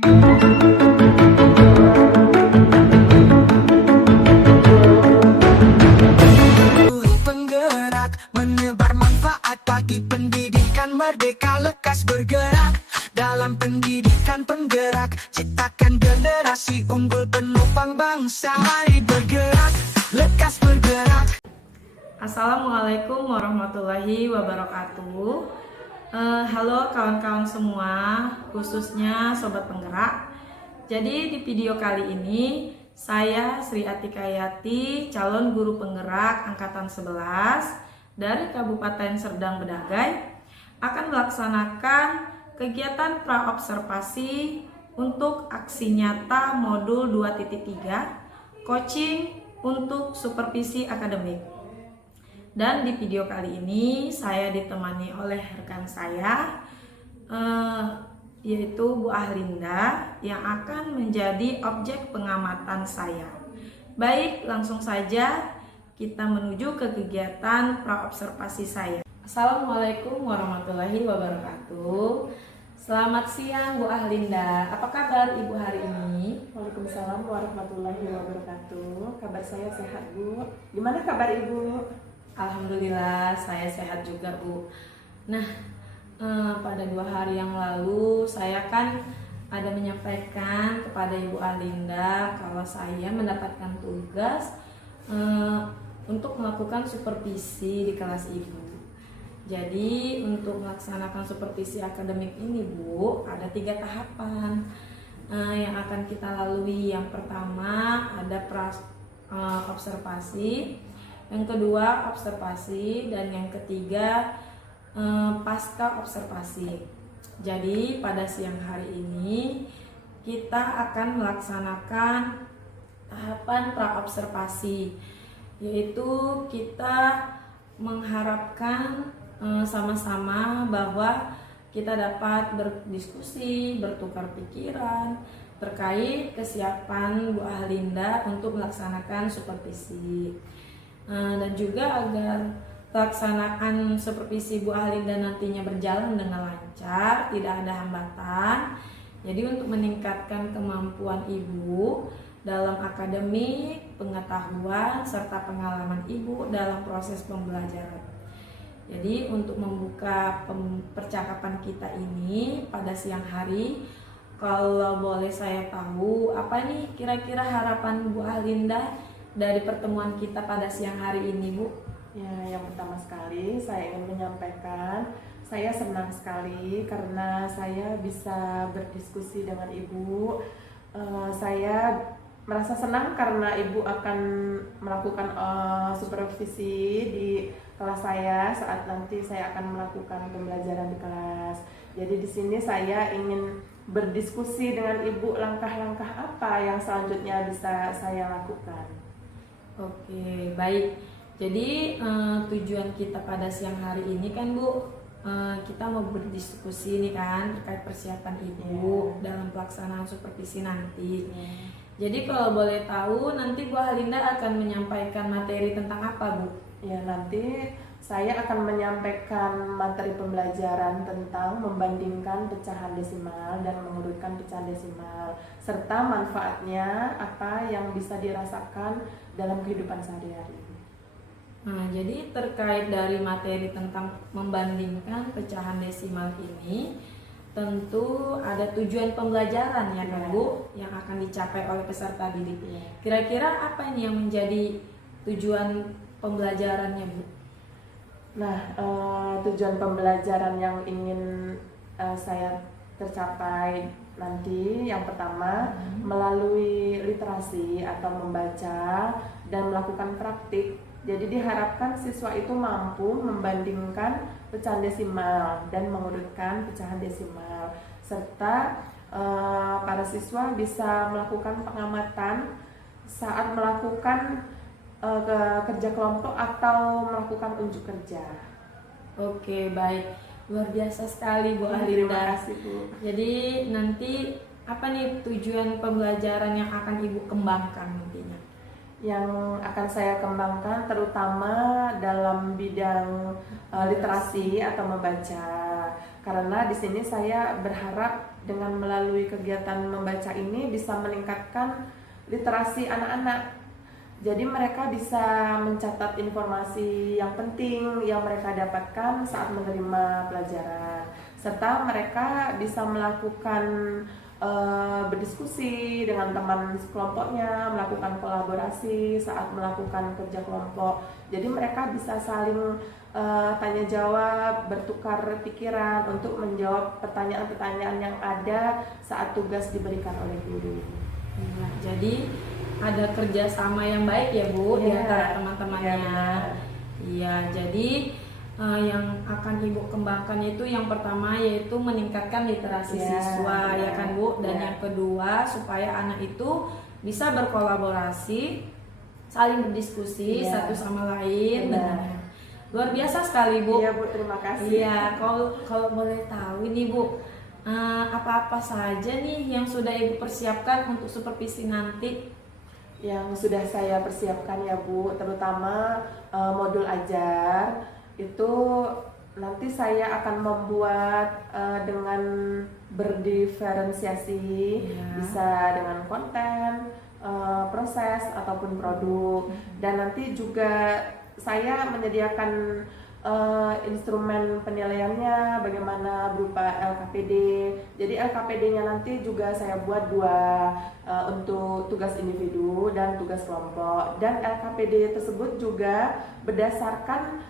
Penggerak menebar manfaat bagi pendidikan merdeka, lekas bergerak dalam pendidikan penggerak, ciptakan generasi unggul penopang bangsa. Mari bergerak, lekas bergerak. Assalamualaikum warahmatullahi wabarakatuh. Halo kawan-kawan semua, khususnya Sobat Penggerak. Jadi di video kali ini saya Sri Atika Yati, calon guru penggerak angkatan 11 dari Kabupaten Serdang Bedagai, akan melaksanakan kegiatan praobservasi untuk aksi nyata modul 2.3 coaching untuk supervisi akademik. Dan di video kali ini saya ditemani oleh rekan saya, yaitu Bu Ahlinda, yang akan menjadi objek pengamatan saya. Baik, langsung saja kita menuju ke kegiatan praobservasi saya. Assalamualaikum warahmatullahi wabarakatuh. Selamat siang Bu Ahlinda, apa kabar Ibu hari ini? Waalaikumsalam warahmatullahi wabarakatuh. Kabar saya sehat, Bu. Gimana kabar Ibu? Alhamdulillah saya sehat juga, Bu. Nah, pada 2 hari yang lalu saya kan ada menyampaikan kepada Ibu Ahlinda kalau saya mendapatkan tugas untuk melakukan supervisi di kelas Ibu. Jadi untuk melaksanakan supervisi akademik ini, Bu, ada 3 tahapan yang akan kita lalui. Yang pertama ada observasi, yang kedua observasi, dan yang ketiga pasca observasi. Jadi pada siang hari ini kita akan melaksanakan tahapan praobservasi, yaitu kita mengharapkan sama-sama bahwa kita dapat berdiskusi, bertukar pikiran terkait kesiapan Bu Ahlinda untuk melaksanakan supervisi. Dan juga agar pelaksanaan supervisi Bu Ahlinda nantinya berjalan dengan lancar, tidak ada hambatan. Jadi untuk meningkatkan kemampuan Ibu dalam akademik, pengetahuan, serta pengalaman Ibu dalam proses pembelajaran. Jadi untuk membuka percakapan kita ini pada siang hari, kalau boleh saya tahu, apa nih kira-kira harapan Bu Ahlinda dari pertemuan kita pada siang hari ini, Bu? Ya, yang pertama sekali saya ingin menyampaikan saya senang sekali karena saya bisa berdiskusi dengan Ibu. Saya merasa senang karena Ibu akan melakukan supervisi di kelas saya saat nanti saya akan melakukan pembelajaran di kelas. Jadi di sini saya ingin berdiskusi dengan Ibu langkah-langkah apa yang selanjutnya bisa saya lakukan. Oke, baik. Jadi tujuan kita pada siang hari ini kan, Bu, kita mau berdiskusi nih kan terkait persiapan Ibu dalam pelaksanaan supervisi nanti. Jadi kalau boleh tahu, nanti Bu Ahlinda akan menyampaikan materi tentang apa, Bu? Ya, nanti saya akan menyampaikan materi pembelajaran tentang membandingkan pecahan desimal dan mengurutkan pecahan desimal, serta manfaatnya apa yang bisa dirasakan dalam kehidupan sehari-hari. Nah, jadi terkait dari materi tentang membandingkan pecahan desimal ini, tentu ada tujuan pembelajaran ya, Bu, yang akan dicapai oleh peserta didik. Kira-kira apa ini yang menjadi tujuan pembelajarannya, Bu? Nah, tujuan pembelajaran yang ingin saya tercapai nanti yang pertama melalui literasi atau membaca dan melakukan praktik. Jadi diharapkan siswa itu mampu membandingkan pecahan desimal dan mengurutkan pecahan desimal, serta para siswa bisa melakukan pengamatan saat melakukan kerja kelompok atau melakukan unjuk kerja. Oke, baik. Luar biasa sekali, Bu Ahlinda. Terima kasih, Bu. Jadi nanti apa nih tujuan pembelajaran yang akan Ibu kembangkan nantinya? Yang akan saya kembangkan terutama dalam bidang literasi atau membaca. karena di sini saya berharap dengan melalui kegiatan membaca ini bisa meningkatkan literasi anak-anak. Jadi mereka bisa mencatat informasi yang penting yang mereka dapatkan saat menerima pelajaran, serta mereka bisa melakukan berdiskusi dengan teman kelompoknya, melakukan kolaborasi saat melakukan kerja kelompok. Jadi mereka bisa saling tanya jawab, bertukar pikiran untuk menjawab pertanyaan-pertanyaan yang ada saat tugas diberikan oleh guru. Iya, jadi ada kerjasama yang baik ya Bu di Iya, antara iya, teman-temannya. benar. Iya, jadi yang akan Ibu kembangkan itu yang pertama yaitu meningkatkan literasi Iya, siswa ya iya, kan Bu, dan iya. yang kedua supaya anak itu bisa berkolaborasi, saling berdiskusi Iya, satu sama lain. benar. Benar. Luar biasa sekali Bu. Iya Bu, terima kasih. Iya, kalau boleh tahu nih Bu, apa-apa saja nih yang sudah Ibu persiapkan untuk supervisi nanti? Yang sudah saya persiapkan ya Bu, terutama modul ajar itu nanti saya akan membuat dengan berdiferensiasi, Ya. bisa dengan konten, proses ataupun produk, dan nanti juga saya menyediakan instrumen penilaiannya bagaimana berupa LKPD. Jadi LKPD-nya nanti juga saya buat dua, untuk tugas individu dan tugas kelompok, dan LKPD tersebut juga berdasarkan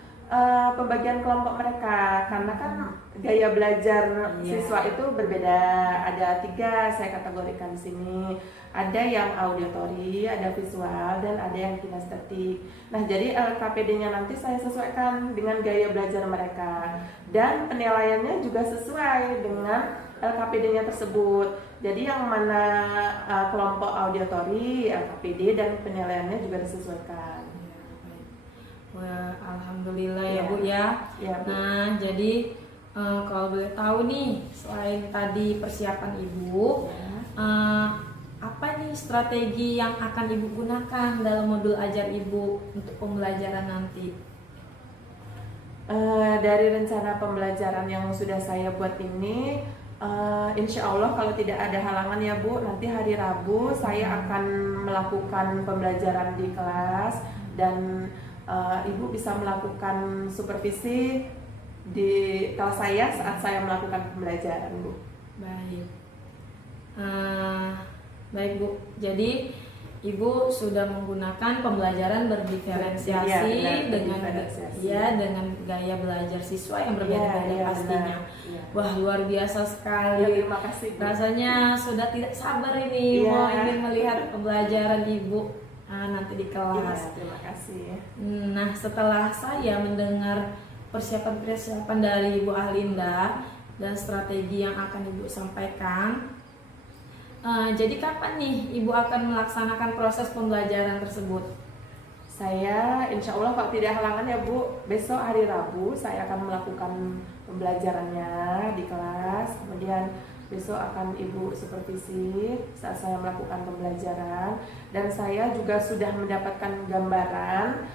pembagian kelompok mereka, karena kan gaya belajar Iya. siswa itu berbeda. Ada 3 saya kategorikan di sini. Ada yang auditory, ada visual, dan ada yang kinestetik. Nah, jadi LKPD-nya nanti saya sesuaikan dengan gaya belajar mereka, dan penilaiannya juga sesuai dengan LKPD-nya tersebut. Jadi yang mana kelompok auditory, LKPD, dan penilaiannya juga disesuaikan. Wah, alhamdulillah ya Iya. Bu ya. Ya, Bu. Nah, jadi kalau boleh tahu nih, selain tadi persiapan Ibu, apa nih strategi yang akan Ibu gunakan dalam modul ajar Ibu untuk pembelajaran nanti? Dari rencana pembelajaran yang sudah saya buat ini, insya Allah kalau tidak ada halangan ya Bu, nanti hari Rabu saya akan melakukan pembelajaran di kelas, dan Ibu bisa melakukan supervisi di kelas saya saat saya melakukan pembelajaran Bu. Baik. Baik Bu, jadi Ibu sudah menggunakan pembelajaran berdiferensiasi Iya, benar, dengan berdiferensiasi. dengan gaya belajar siswa yang berbeda-beda Iya, pastinya. benar. Iya. Wah, luar biasa Ya, sekali. terima kasih Bu. Rasanya sudah tidak sabar ini Iya. mau ingin melihat pembelajaran Ibu nanti di Iya, kelas. terima kasih. Nah, setelah saya mendengar persiapan-persiapan dari Ibu Ahlinda dan strategi yang akan Ibu sampaikan, jadi kapan nih Ibu akan melaksanakan proses pembelajaran tersebut? Saya insya Allah kalau tidak halangan ya Bu, besok hari Rabu saya akan melakukan pembelajarannya di kelas. Kemudian besok akan Ibu supervisi saat saya melakukan pembelajaran, dan saya juga sudah mendapatkan gambaran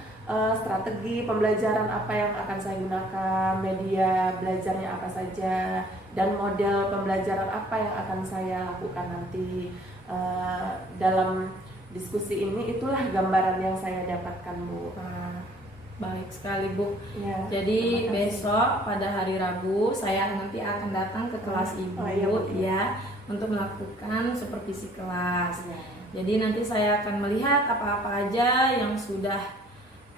strategi pembelajaran apa yang akan saya gunakan, media belajarnya apa saja, dan model pembelajaran apa yang akan saya lakukan nanti. Dalam diskusi ini itulah gambaran yang saya dapatkan Bu. Baik sekali Bu. Ya, Jadi terima kasih. besok pada hari Rabu saya nanti akan datang ke kelas Ibu Oh, iya, Bu. ya untuk melakukan supervisi kelas. Ya. Jadi nanti saya akan melihat apa-apa aja yang sudah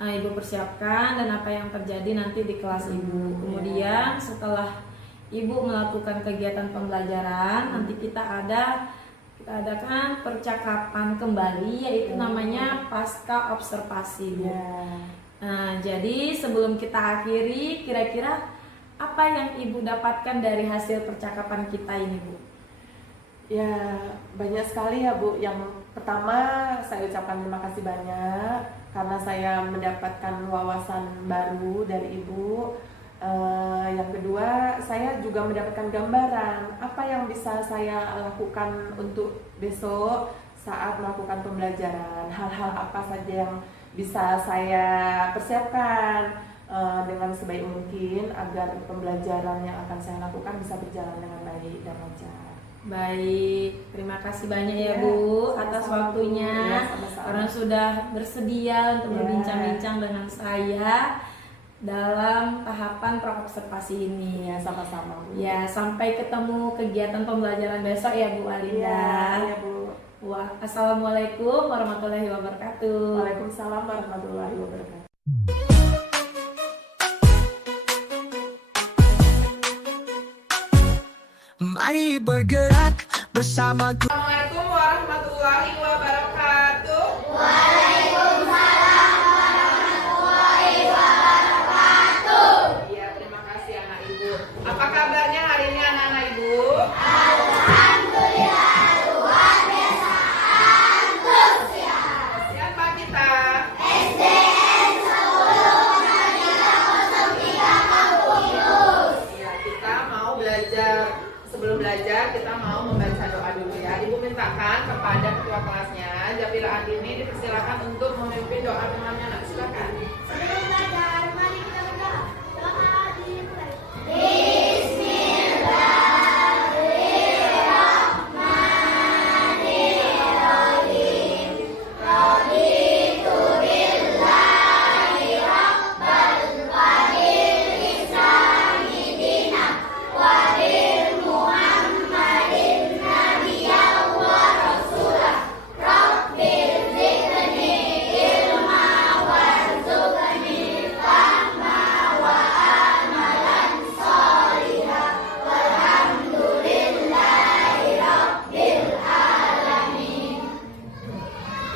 Ibu persiapkan dan apa yang terjadi nanti di kelas Ibu. Kemudian setelah Ibu melakukan kegiatan pembelajaran, nanti kita adakan percakapan kembali, yaitu namanya pasca observasi Bu. Ya. Nah, jadi sebelum kita akhiri, kira-kira apa yang Ibu dapatkan dari hasil percakapan kita ini Bu? Ya, banyak sekali ya Bu. Yang pertama saya ucapkan terima kasih banyak karena saya mendapatkan wawasan baru dari Ibu. Yang kedua, saya juga mendapatkan gambaran apa yang bisa saya lakukan untuk besok saat melakukan pembelajaran. Hal-hal apa saja yang bisa saya persiapkan dengan sebaik mungkin agar pembelajaran yang akan saya lakukan bisa berjalan dengan baik dan lancar. Baik, terima kasih banyak Ya, ya Bu atas sama-sama, Bu. waktunya, Ya, sama-sama. karena sudah bersedia untuk Ya. berbincang-bincang dengan saya dalam tahapan praobservasi ini. Ya, sama-sama, Bu. Ya, sampai ketemu kegiatan pembelajaran besok ya Bu Alinda. Ya, Bu. Wah, Assalamualaikum warahmatullahi wabarakatuh. Waalaikumsalam warahmatullahi wabarakatuh. Mari bergerak bersama Assalamualaikum warahmatullahi wabarakatuh. Iya, terima kasih anak ibu. Apa kabarnya hari ini anak-anak ibu? Alhamdulillah luar biasa antusias. Siapa kita? Iya, kita mau belajar. Sebelum belajar kita mau membaca doa dulu ya. Ibu mintakan kepada ketua kelasnya Jabila Andini dipersilakan untuk memimpin doa temannya. Nak, silakan. Sebelum belajar, mari kita berdoa. Doa dimulai.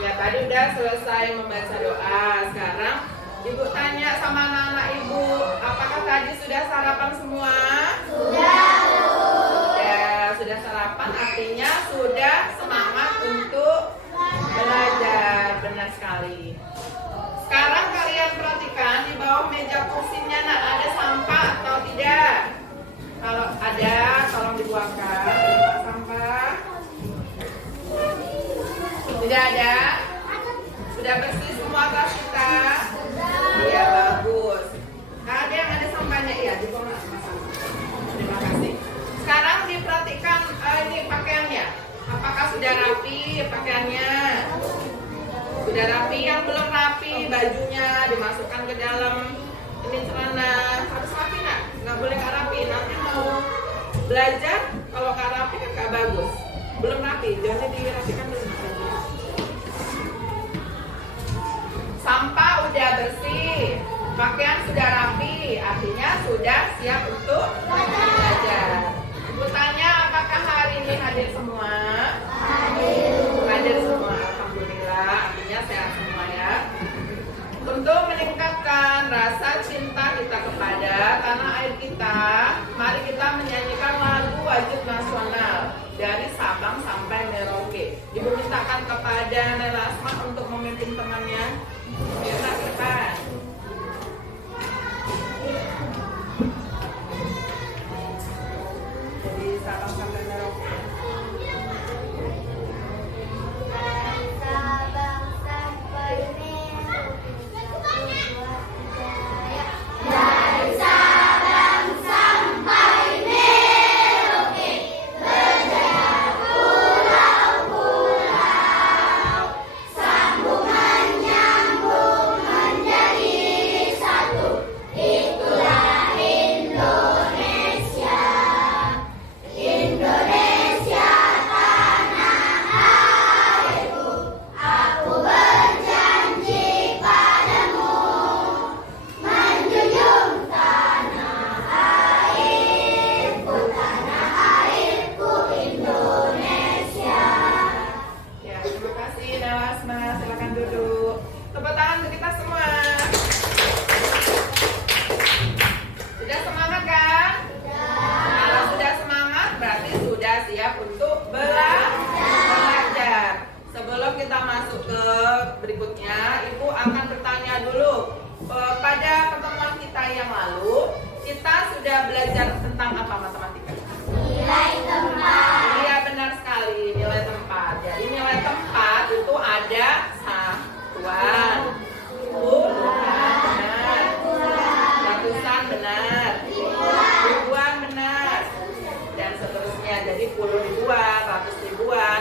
Ya, tadi udah selesai membaca doa. Sekarang ibu tanya sama anak-anak ibu, apakah tadi sudah sarapan semua? Sudah sarapan, artinya sudah semangat untuk belajar. Benar sekali. Sekarang kalian perhatikan di bawah meja kursinya, nak, ada sampah atau tidak? Kalau ada, tolong dibuangkan. Sampah. Tidak ada? Sudah bersih semua tas kita? Iya, bagus. Nah, ada yang ada sampahnya? Iya, dibuang. Terima kasih. Sekarang diperhatikan ini pakaiannya. Apakah sudah rapi pakaiannya? Sudah rapi. Yang belum rapi, bajunya dimasukkan ke dalam ini celana. Harus rapi, nak? Nggak boleh nggak rapi. Nanti mau belajar, kalau nggak rapi kan nggak bagus. Belum rapi, jangan dirapikan dulu. Sampah udah bersih, pakaian sudah rapi, artinya sudah siap untuk belajar. Ibu tanya, apakah hari ini hadir semua? Hadir semua, alhamdulillah, artinya sehat semua ya. Untuk meningkatkan rasa cinta kita kepada tanah air kita, mari kita menyanyikan lagu wajib nasional dari Sabang sampai Merauke. Ibu mintakan kepada Nela Asma untuk memimpin temannya. Bisa ke depan. Jadi Sabang sampai Merauke. Sabang sampai Merauke. Ya, terima kasih Nela Asma. Silakan duduk. Tepuk tangan untuk kita semua. Sudah semangat kan? Kalau sudah semangat berarti sudah siap untuk belajar. Sebelum kita masuk ke berikutnya, Ibu akan bertanya dulu. Pada pertemuan kita yang lalu, kita sudah belajar tentang apa matematika? Nilai tempat. Iya, benar sekali, nilai tempat. Jadi nilai tempat itu ada satuan, puluhan, benar. 10 ribuan, 100 ribuan,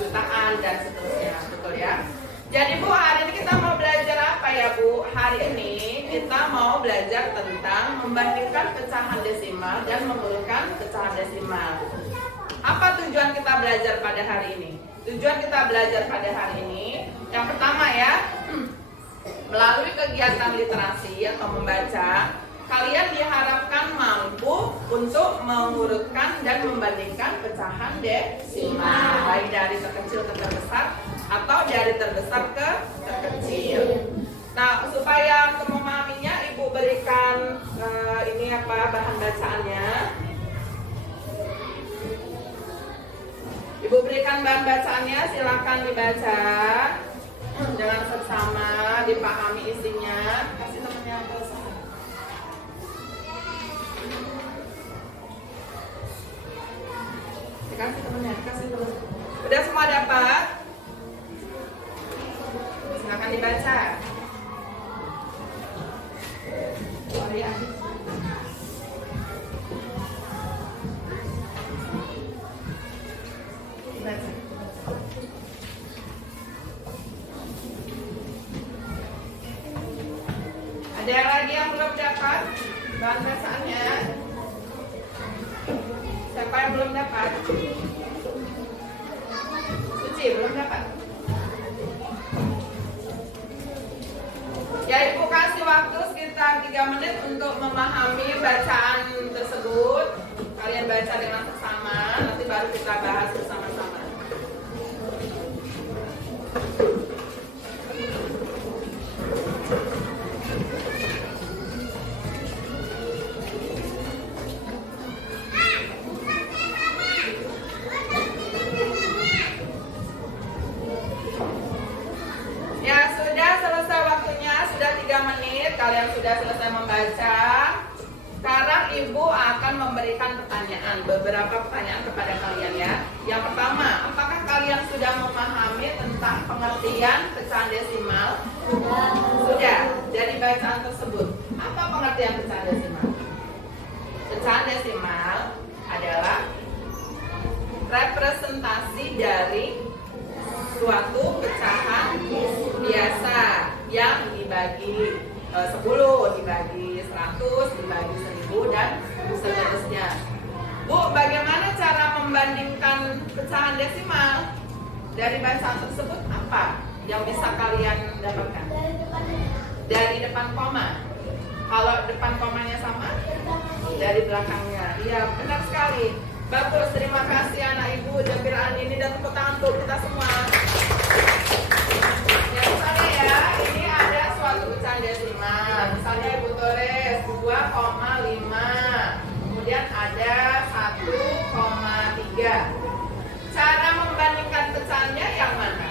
jutaan, dan seterusnya. Betul ya? Jadi Bu, hari ini kita mau belajar apa ya Bu? Hari ini kita mau belajar tentang membandingkan pecahan desimal dan mengurutkan pecahan desimal. Apa tujuan kita belajar pada hari ini? Tujuan kita belajar pada hari ini, yang pertama ya, melalui kegiatan literasi atau membaca, kalian diharapkan mampu untuk mengurutkan dan membandingkan pecahan desimal, baik dari terkecil ke terbesar atau dari terbesar ke terkecil. Nah, supaya untuk memahaminya, Ibu berikan bahan bacaannya. Ibu berikan bahan bacaannya, silakan dibaca dengan seksama, dipahami isinya. Kasih temennya apa? Kasih temennya, kasih temennya. Udah semua dapat? Silakan dibaca. Sorry, Adik. Baca. Ada lagi yang belum dapat bahan bacaannya? Siapa yang belum dapat? Suci belum dapat? Ya, Ibu kasih waktu sekitar 3 menit untuk memahami bacaan tersebut. Kalian baca dengan seksama, nanti baru kita bahas bersama-sama. Ya, sudah selesai waktunya, sudah 3 menit, kalian sudah selesai membaca. Sekarang Ibu akan memberikan pertanyaan, beberapa pertanyaan kepada kalian ya. Yang pertama, apakah kalian sudah memahami tentang pengertian pecahan desimal? Sudah. Dari bacaan tersebut, apa pengertian pecahan desimal? Pecahan desimal adalah representasi dari suatu pecahan biasa yang dibagi 10, dibagi 100, dibagi 1000, dan seterusnya. Bu, bagaimana cara membandingkan pecahan desimal? Dari bacaan tersebut apa yang bisa kalian dapatkan? Dari depan koma. Kalau depan komanya sama, dari belakangnya. Iya, benar sekali. Bagus, terima kasih anak Ibu Jabir ini, dan tepuk tangan untuk kita semua. Ya, misalnya ya, ini ada suatu pecahan desimal. Misalnya Ibu tulis 2,5. Kemudian ada 1,3. Cara membandingkan pecahannya yang mana?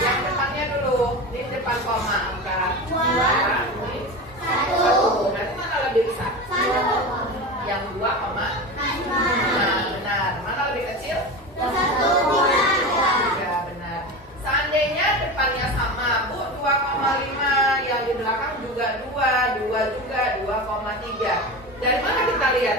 Yang depannya dulu. Ini depan koma, angka 2. Ini 1. Berarti mana lebih besar? Yang 2,5. Benar. Mana lebih kecil? 3. Benar. Seandainya depannya sama, Bu, 2,5, yang di belakang juga 2 juga 2,3. Dari mana kita lihat?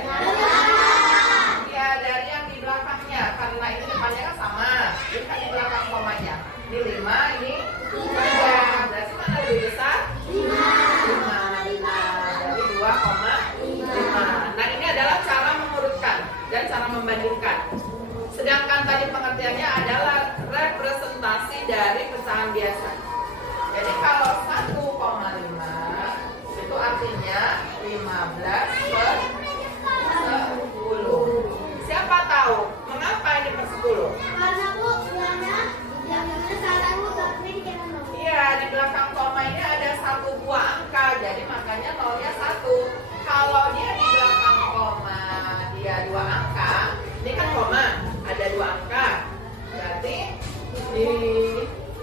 Ya, dari yang di belakangnya, karena ini depannya kan sama. Ini kan di belakang komanya. Ini 5, ini 3. Berarti mana lebih besar? 5. Jadi 2,5. Nah, ini adalah cara mengurutkan dan cara membandingkan. Sedangkan tadi pengertiannya adalah representasi dari pecahan biasa. Jadi kalau 1,5 itu artinya 15 per 10. Siapa tahu mengapa ini per 10? Karena Bu, yang salah Bu, tapi kita mau. Iya, di belakang koma ini ada 1 buah angka, jadi makanya nolnya 1. Kalau dia di belakang koma dia 2 angka, ini kan koma, ada 2 angka, berarti di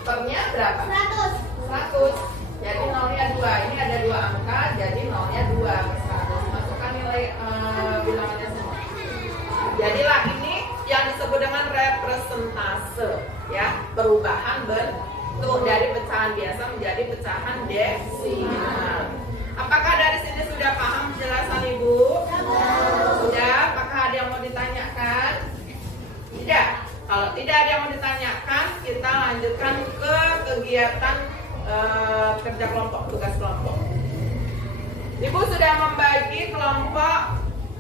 pernya berapa? 100. Jadi nolnya 2. Ini ada 2 angka, jadi nolnya 2 per 100. Masukkan nilai bilangannya semua. Jadilah ini yang disebut dengan representase, ya, perubahan bentuk dari pecahan biasa menjadi pecahan desimal. Apakah dari sini sudah paham penjelasan Ibu? Sudah. Apakah ada yang mau ditanyakan? Kalau tidak ada yang mau ditanyakan, kita lanjutkan ke kegiatan kerja kelompok, tugas kelompok. Ibu sudah membagi kelompok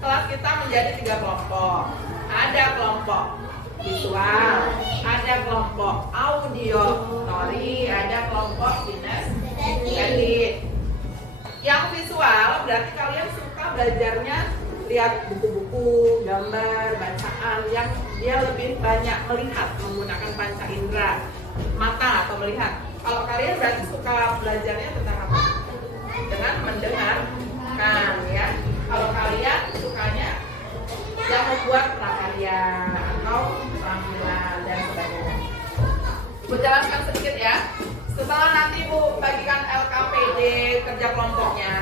kelas kita menjadi 3 kelompok. Ada kelompok visual, ada kelompok audiotori, ada kelompok kinesthetik. Yang visual berarti kalian suka belajarnya lihat buku-buku, gambar, bacaan yang dia lebih banyak melihat menggunakan panca indera, mata atau melihat. Kalau kalian berarti suka belajarnya tentang apa? Dengan mendengarkan, ya. Kalau kalian sukanya yang membuat prakarya atau tampilan dan sebagainya. Ibu jelaskan sedikit ya. Setelah nanti Ibu bagikan LKPD kerja kelompoknya,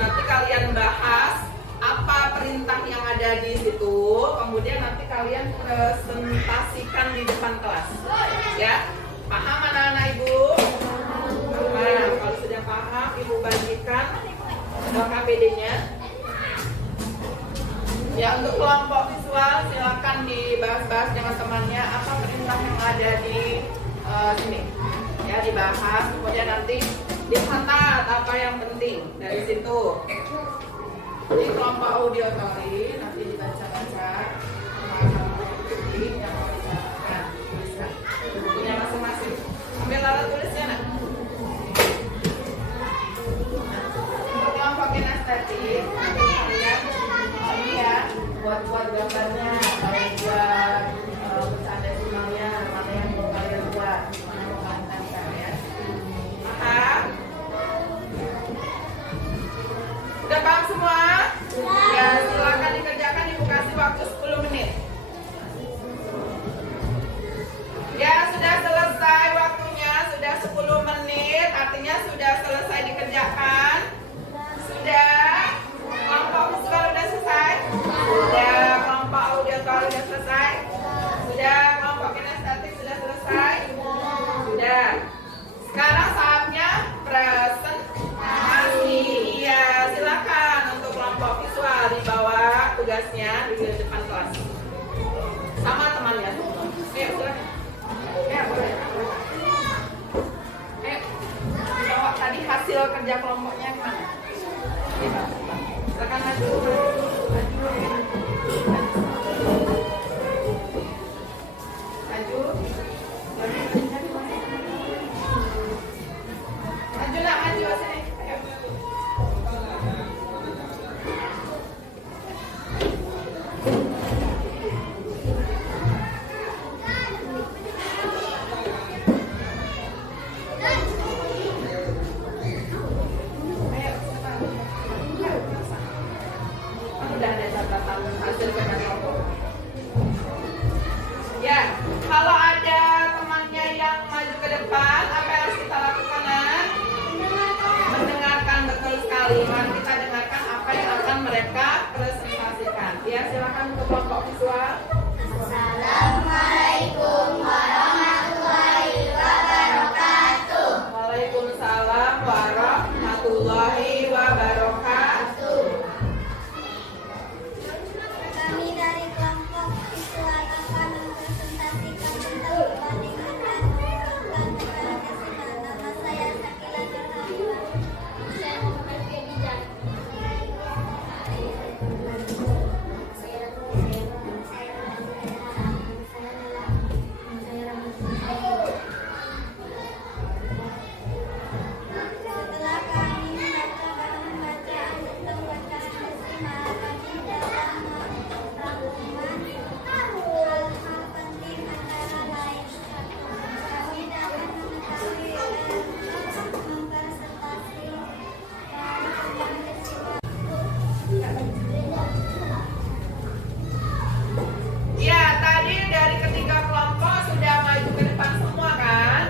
nanti kalian bahas apa perintah yang ada di situ, kemudian nanti kalian presentasikan di depan kelas. Ya, paham anak-anak Ibu? Nah, kalau sudah paham, Ibu bagikan LKPD-nya. Ya, untuk kelompok visual silakan dibahas-bahas dengan temannya apa perintah yang ada di sini. Ya, dibahas, kemudian nanti dicatat apa yang penting dari situ. Jadi kelompok audiotori nanti dibaca-baca yang mau dicatatkan, bisa bukunya masing-masing. Ambil alat tulisnya nak. Untuk kelompok kinestetik nanti kalian ini ya buat gambarnya atau buat pecahan desimalnya mana yang mau kalian buat, mana mau kalian tempel ya. Paham? Udah paham semua? Ya, silakan dikerjakan, Ibu kasih waktu 10 menit. Ya, sudah selesai waktunya, sudah 10 menit, artinya sudah selesai dikerjakan. Sudah? Kelompok visual sudah selesai? Sudah. Kelompok audiotori sudah selesai? Sudah. Kelompok kinestetik sudah selesai? Sudah. Sekarang saatnya presentasi. Iya, silakan untuk kelompok visual dibawa tugasnya di depan kelas sama temannya semua. Silakan. Boleh. Bawa tadi hasil kerja kelompoknya gimana? Silakan maju. Ya, kalau ada temannya yang maju ke depan, apa yang harus kita lakukan? Mendengarkan, betul sekali. Mari kita dengarkan apa yang akan mereka presentasikan. Ya, silakan untuk kelompok visual. Assalamualaikum warahmatullahi wabarakatuh. Waalaikumsalam warahmatullahi wabarakatuh. Kami dari kelompok visual akan mempresentasikan tentang perbandingan dan menentukan negara desimal. Nama saya Sakila Nurhalifa. Saya Muhammad Fedijan. Setelah kami membaca bahan bacaan tentang bacaan desimal, kami dapat melakukan hal-hal penting antara lain. Kami dapat mengetahui dan mempresentasi bacaan desimal. Ya, tadi dari ketiga kelompok sudah maju ke depan semua kan?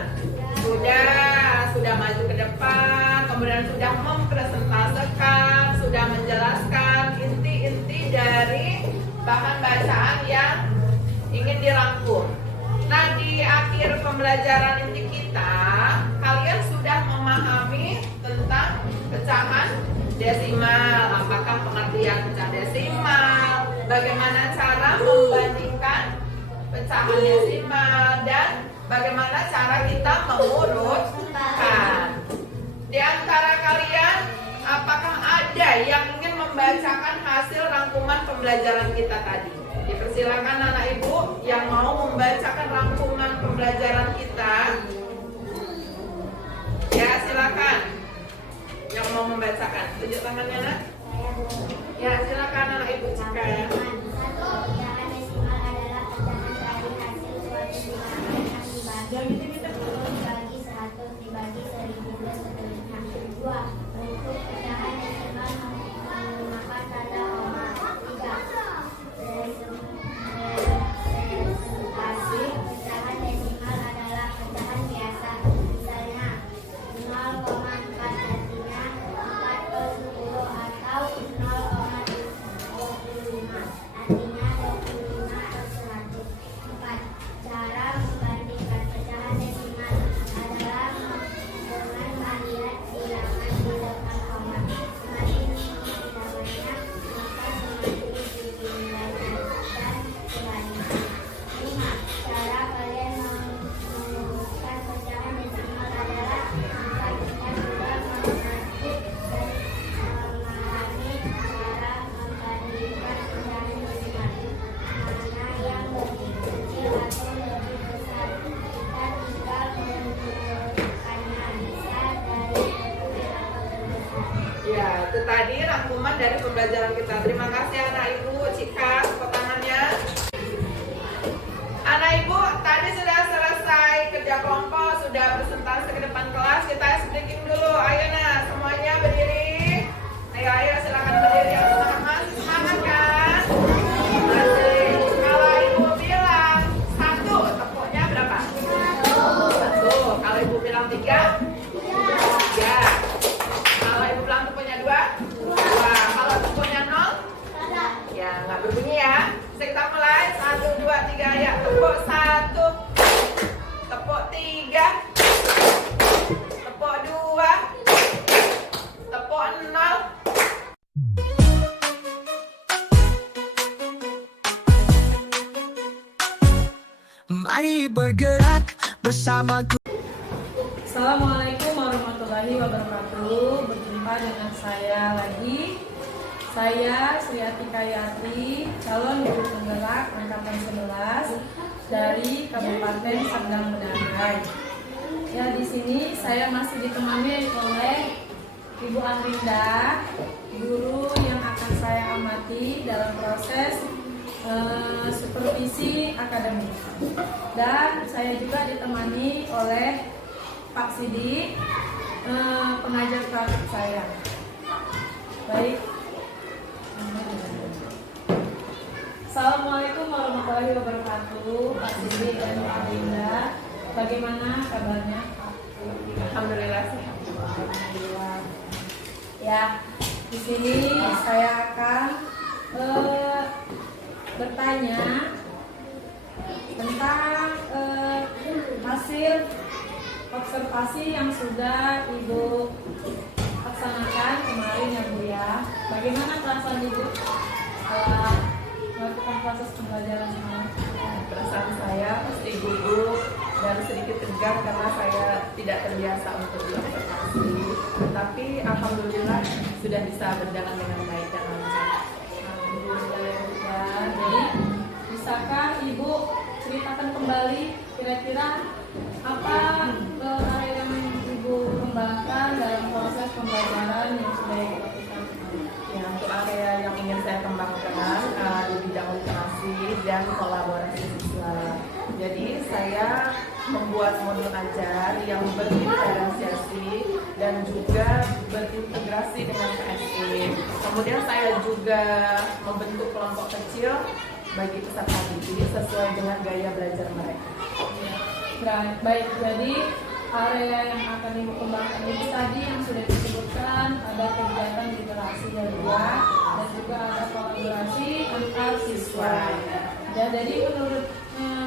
Sudah maju ke depan, kemudian sudah mempresentasikan, sudah menjelaskan inti-inti dari bahan bacaan yang ingin dirangkum. Nah, di akhir pembelajaran inti kita, kalian sudah memahami tentang pecahan desimal, apakah pengertian pecahan desimal, bagaimana cara membandingkan pecahan pecahan desimal, dan bagaimana cara kita mengurutkan. Di antara kalian, apakah ada yang ingin membacakan hasil rangkuman pembelajaran kita tadi? Dipersilakan anak ibu yang mau membacakan rangkuman pembelajaran kita. Ya, silakan. Yang mau membacakan, tunjuk tangannya, nak. Ya, silakan anak ibu Cika. Satu, pecahan desimal adalah pecahan dari hasil suatu bilangan yang dibagi 100 dibagi 1000 dan seterusnya. 2. Bentuk pecahan desimal menggunakan tanda koma. 3. Presentasi pecahan desimal adalah pecahan biasa. Misalnya 0,4 artinya 4/10 atau 0,25 artinya 25/100. 4. Cara membandingkan pecahan desimal adalah dengan melihat bilangan di depan koma. Semakin tinggi bilangannya, maka semakin tinggi nilainya, dan sebaliknya. 5. Cara kalian menemukan pecahan desimal adalah jika kita sudah mengerti dan memahami cara membandingkan pecahan desimal, mana yang lebih kecil atau lebih besar, kita tinggal menentukannya bisa dari kecil atau terbesar. Ya, itu tadi rangkuman dari pembelajaran kita. Terima kasih anak ibu Cika, tepuk tangannya. Anak ibu, tadi sudah selesai kerja kelompok, sudah presentasi ke depan kelas. Kita speaking dulu. Ayo nah, semuanya berdiri. Ayo silakan berdiri yang semangat. Semangat kan? Masih. Kalau ibu bilang 1, tepuknya berapa? 1. Kalau ibu bilang 3? 3. Kalau ibu bilang tepuknya 2? 2. Kalau tepuknya 0? Ya, nggak berbunyi ya. Kita mulai. 1, 2, 3. Ya, tepuk 1. Tepuk 3. Tepuk 2. Tepuk 0. Mari bergerak bersama Assalamualaikum warahmatullahi wabarakatuh. Berjumpa dengan saya lagi. Saya Sri Atika Yati, calon guru penggerak angkatan 11 dari Kabupaten Serdang Bedagai. Ya, di sini saya masih ditemani oleh Ibu Alinda, guru yang akan saya amati dalam proses supervisi akademik. Dan saya juga ditemani oleh Pak Sidik, pengajar praktik saya. Baik. Assalamualaikum warahmatullahi wabarakatuh, Pak Sidik dan Pak Alinda. Bagaimana kabarnya? Alhamdulillah sehat. Alhamdulillah. Ya, di sini saya akan bertanya tentang hasil observasi yang sudah Ibu laksanakan kemarin ya Bu ya. Bagaimana perasaan Ibu setelah melakukan proses pembelajaran ini? Perasaan saya pasti gugup dan sedikit tegang karena saya tidak terbiasa untuk diobservasi. Tapi alhamdulillah sudah bisa berjalan dengan baik dan lancar. Alhamdulillah ya. Jadi bisakah Ibu ceritakan kembali kira-kira apa area yang Ibu kembangkan dalam proses pembelajaran yang sudah Ibu lakukan? Ya, untuk area yang ingin saya kembangkan di bidang literasi dan kolaborasi siswa. Jadi saya membuat modul ajar yang berdiferensiasi dan juga berintegrasi dengan PSE. Kemudian saya juga membentuk kelompok kecil bagi peserta didik sesuai dengan gaya belajar mereka. Baik, jadi area yang akan Ibu kembangkan itu tadi yang sudah disebutkan, ada kegiatan literasi dan juga ada kolaborasi antar siswa. Ya, jadi menurut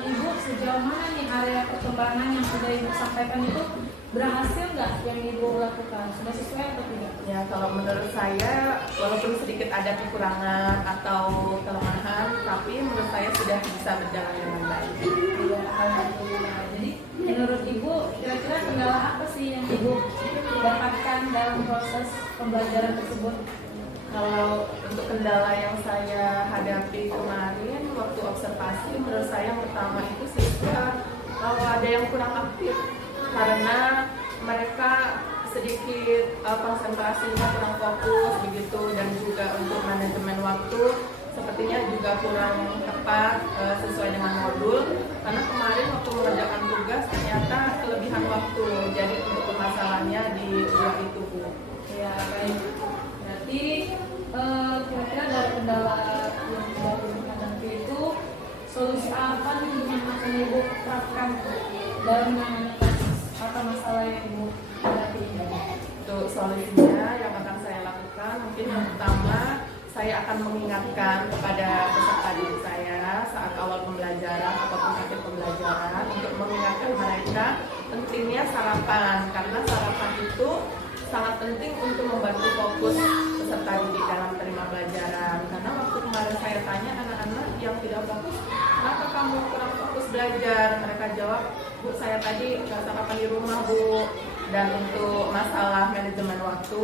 Ibu sejauh mana nih area perkembangan yang sudah Ibu sampaikan itu berhasil nggak yang Ibu lakukan? Sudah sesuai atau tidak? Ya, kalau menurut saya walaupun sedikit ada kekurangan atau kelemahan, tapi menurut saya sudah bisa berjalan dengan baik. Iya, alhamdulillah. Jadi menurut Ibu kira-kira kendala apa sih yang Ibu dapatkan dalam proses pembelajaran tersebut? Kalau untuk kendala yang saya hadapi kemarin waktu observasi, menurut saya yang pertama itu siswa ada yang kurang aktif karena mereka sedikit konsentrasinya kurang fokus begitu, dan juga untuk manajemen waktu sepertinya juga kurang tepat sesuai dengan modul, karena kemarin waktu mengerjakan tugas ternyata kelebihan waktu, jadi untuk permasalahannya di luar itu, Bu. Ya, baik. Berarti kira-kira dari kendala yang sudah Ibu hadapi itu, solusi apa nih yang akan Ibu terapkan dalam menangani apa masalah yang Ibu hadapi ini? Untuk solusinya yang akan saya lakukan, mungkin yang pertama saya akan mengingatkan kepada peserta didik saya saat awal pembelajaran ataupun akhir pembelajaran untuk mengingatkan mereka pentingnya sarapan, karena sarapan itu sangat penting untuk membantu fokus peserta didik dalam terima pelajaran. Karena waktu kemarin saya tanya anak-anak yang tidak fokus, kenapa kamu kurang fokus belajar? Mereka jawab, Bu, saya tadi sarapan di rumah, Bu. Dan untuk masalah manajemen waktu,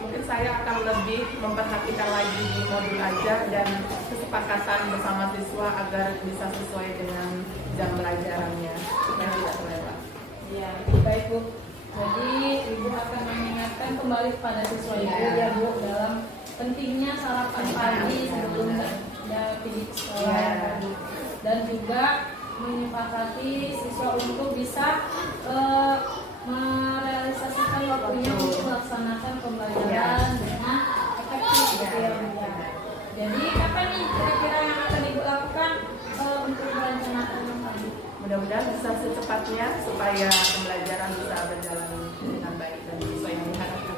mungkin saya akan lebih memperhatikan lagi di modul aja dan kesepakatan bersama siswa agar bisa sesuai dengan jam pelajarannya supaya tidak terlewat. Ya, baik Bu. Jadi Ibu akan mengingatkan kembali kepada siswa Ibu ya Bu dalam pentingnya sarapan pagi sebelum pergi ke sekolah ya, Bu. Dan juga menyepakati siswa untuk bisa merealisasikan waktunya untuk melaksanakan pembelajaran dengan efektif gitu ya Bu. Jadi kapan nih kira-kira yang akan Ibu lakukan untuk merencanakan tadi? Mudah-mudahan bisa secepatnya supaya pembelajaran bisa berjalan dengan baik dan sesuai yang diharapkan.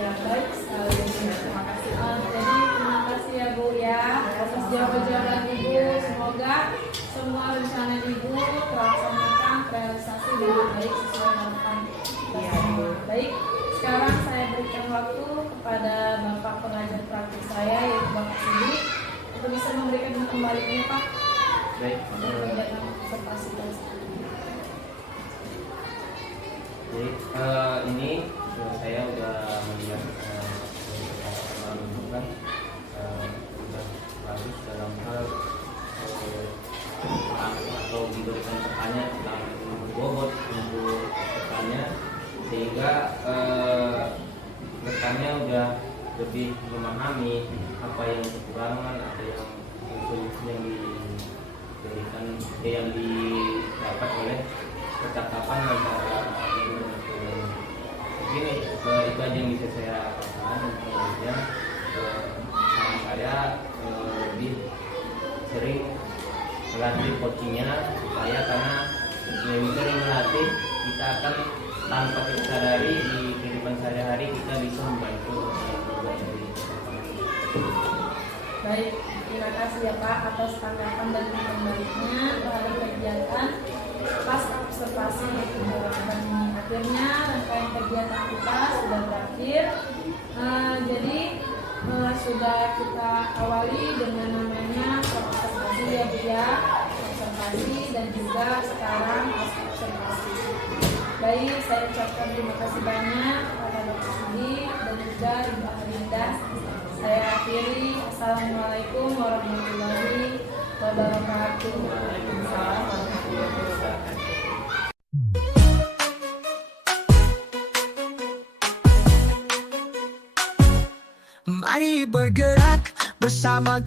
Ya, baik sekali. Terima kasih. Jadi terima kasih ya Bu ya atas jawaban Ibu. Semoga semua rencana Ibu terlaksanakan, terrealisasi dengan baik sesuai harapan kita semua. Baik, sekarang saya berikan waktu kepada Bapak pengajar praktik saya yaitu Bapak Sidik untuk bisa memberikan kembali ini Pak. Baik, Kegiatan observasi dan jadi ini saya udah melihat kan sudah bagus dalam hal atau memberikan pertanyaan tentang bobot untuk rekannya, sehingga rekannya udah lebih memahami apa yang kekurangan atau yang solusi yang diberikan yang didapat oleh percakapan antara ibu dan guru. Begini, itu aja yang bisa saya katakan. Kemudian saya lebih sering melatih coachingnya supaya, karena lebih sering melatih kita akan tanpa kita sadari di kehidupan sehari-hari kita bisa membantu dari. Baik, terima kasih ya Pak atas tanggapan dan pembaliknya terhadap kegiatan pasca observasi yang kita lakukan ini. Akhirnya rangkaian kegiatan kita sudah berakhir. Jadi sudah kita awali dengan namanya observasi ya Bu ya, observasi dan juga sekarang pasca observasi. Baik, saya ucapkan terima kasih banyak kepada Bapak Sidik dan juga Ibu Arinda. Saya akhiri, Assalamualaikum warahmatullahi wabarakatuh. Waalaikumsalam warahmatullahi wabarakatuh. Mari bergerak bersama